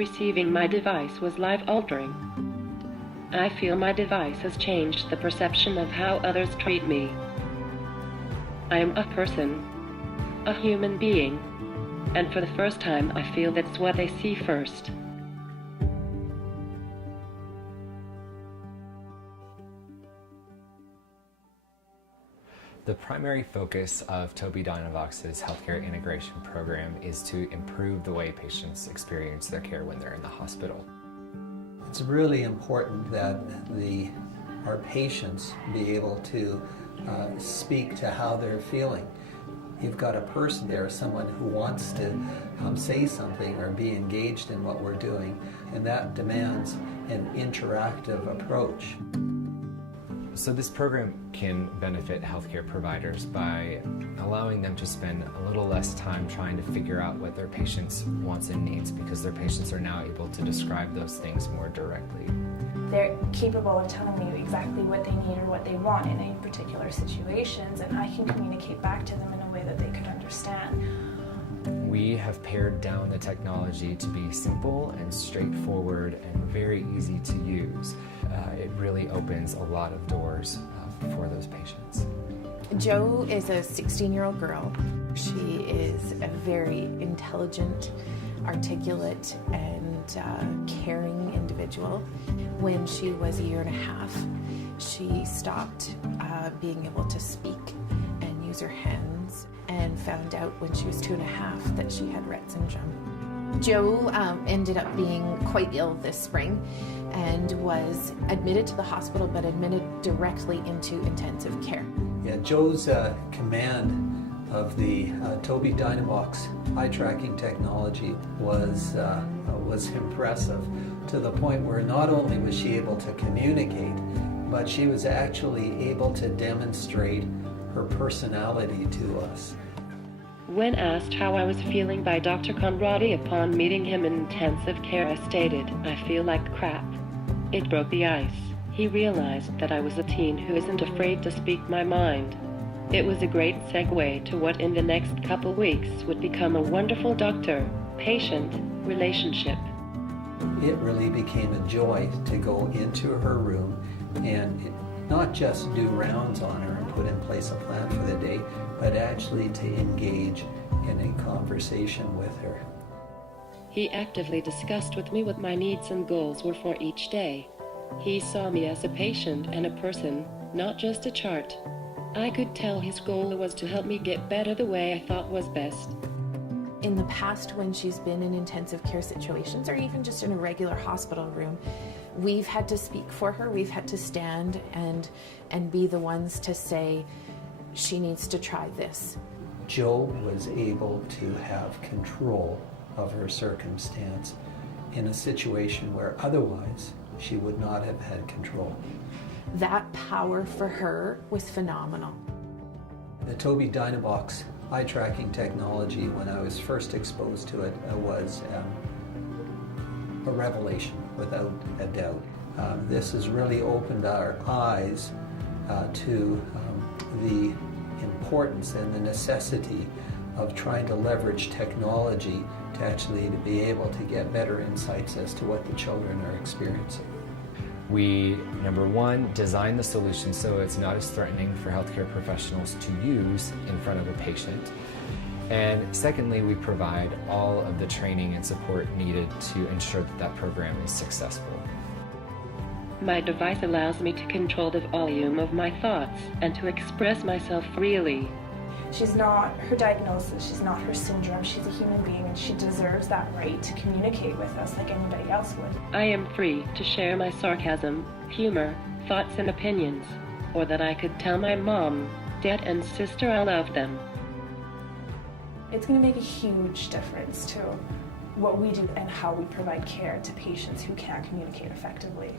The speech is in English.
Receiving my device was life-altering. I feel my device has changed the perception of how others treat me. I am a person, a human being, and for the first time I feel that's what they see first. The primary focus of Tobii Dynavox's healthcare integration program is to improve the way patients experience their care when they're in the hospital. It's really important that our patients be able to speak to how they're feeling. You've got a person there, someone who wants to say something or be engaged in what we're doing, and that demands an interactive approach. So this program can benefit healthcare providers by allowing them to spend a little less time trying to figure out what their patients' wants and needs, because their patients are now able to describe those things more directly. They're capable of telling me exactly what they need or what they want in any particular situations, and I can communicate back to them in a way that they could understand. We have pared down the technology to be simple and straightforward and very easy to use. It really opens a lot of doors for those patients. Jo is a 16-year-old girl. She is a very intelligent, articulate, and caring individual. When she was a year and a half, she stopped being able to speak and use her hands, and found out when she was 2.5 that she had Rett syndrome. Jo ended up being quite ill this spring and was admitted to the hospital, but admitted directly into intensive care. Yeah, Jo's command of the Tobii Dynavox eye tracking technology was impressive, to the point where not only was she able to communicate, but she was actually able to demonstrate her personality to us. When asked how I was feeling by Dr. Conradi upon meeting him in intensive care, I stated, "I feel like crap." It broke the ice. He realized that I was a teen who isn't afraid to speak my mind. It was a great segue to what in the next couple weeks would become a wonderful doctor-patient relationship. It really became a joy to go into her room and not just do rounds on her and put in place a plan for the day, but actually to engage in a conversation with her. He actively discussed with me what my needs and goals were for each day. He saw me as a patient and a person, not just a chart. I could tell his goal was to help me get better the way I thought was best. In the past, when she's been in intensive care situations, or even just in a regular hospital room, we've had to speak for her. We've had to stand and be the ones to say, she needs to try this. Jo was able to have control of her circumstance in a situation where otherwise she would not have had control. That power for her was phenomenal. The Tobii Dynavox eye tracking technology, when I was first exposed to it, was a revelation, without a doubt. This has really opened our eyes to the importance and the necessity of trying to leverage technology to actually be able to get better insights as to what the children are experiencing. We, number one, design the solution so it's not as threatening for healthcare professionals to use in front of a patient. And secondly, we provide all of the training and support needed to ensure that that program is successful. My device allows me to control the volume of my thoughts and to express myself freely. She's not her diagnosis, she's not her syndrome, she's a human being, and she deserves that right to communicate with us like anybody else would. I am free to share my sarcasm, humor, thoughts and opinions, or that I could tell my mom, dad and sister I love them. It's going to make a huge difference to what we do and how we provide care to patients who can't communicate effectively.